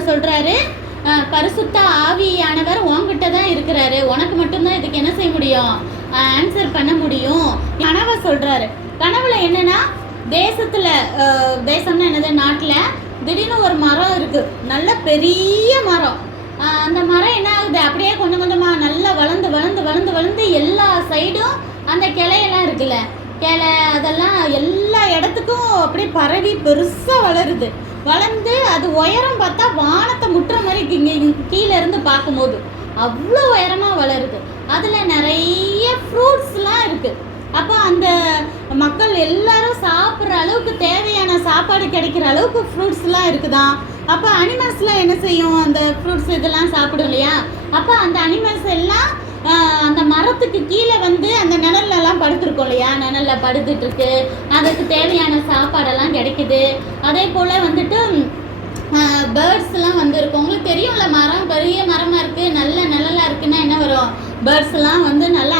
ஆண்டவர் சொல்கிறாரு, பரிசுத்த ஆவியானவர் உன்கிட்ட தான் இருக்கிறாரு, உனக்கு மட்டும்தான் இதுக்கு என்ன செய்ய முடியும், ஆன்சர் பண்ண முடியும். கனவை சொல்கிறாரு. கனவுல என்னென்னா, தேசம்னா என்னது, நாட்டில் திடீர்னு ஒரு மரம் இருக்குது, நல்ல பெரிய மரம். அந்த மரம் என்ன ஆகுது, அப்படியே கொஞ்சம் கொஞ்சமாக நல்லா வளர்ந்து வளர்ந்து வளர்ந்து வளர்ந்து எல்லா சைடும் அந்த கிளையெல்லாம் இருக்குல்ல, கிளை அதெல்லாம் எல்லா இடத்துக்கும் அப்படியே பரவி பெருசாக வளருது. வளர்ந்து அது உயரம் பார்த்தா வானத்தை முட்டுற மாதிரி இங்கே கீழே இருந்து பார்க்கும்போது அவ்வளோ உயரமாக வளருது. அதில் நிறைய ஃப்ரூட்ஸ்லாம் இருக்குது. அப்போ அந்த மக்கள் எல்லாரும் சாப்பிட்ற அளவுக்கு தேவையான சாப்பாடு கிடைக்கிற அளவுக்கு ஃப்ரூட்ஸ்லாம் இருக்குதான். அப்போ அனிமல்ஸ்லாம் என்ன செய்யும், அந்த ஃப்ரூட்ஸ் இதெல்லாம் சாப்பிடும் இல்லையா. அப்போ அந்த அனிமல்ஸ் எல்லாம் அந்த மரத்துக்கு கீழே வந்து அந்த நிழல்லாம் படுத்துருக்கோம் இல்லையா, நிழலில் படுத்துட்ருக்கு, அதுக்கு தேவையான சாப்பாடெல்லாம் கிடைக்குது. அதே போல் வந்துட்டு பேர்ட்ஸ்லாம் வந்து இருக்கும். உங்களுக்கு தெரியும்ல, மரம் பெரிய மரமாக இருக்குது, நல்ல நிழலாக இருக்குன்னா என்ன வரும், பேர்ட்ஸ்லாம் வந்து நல்லா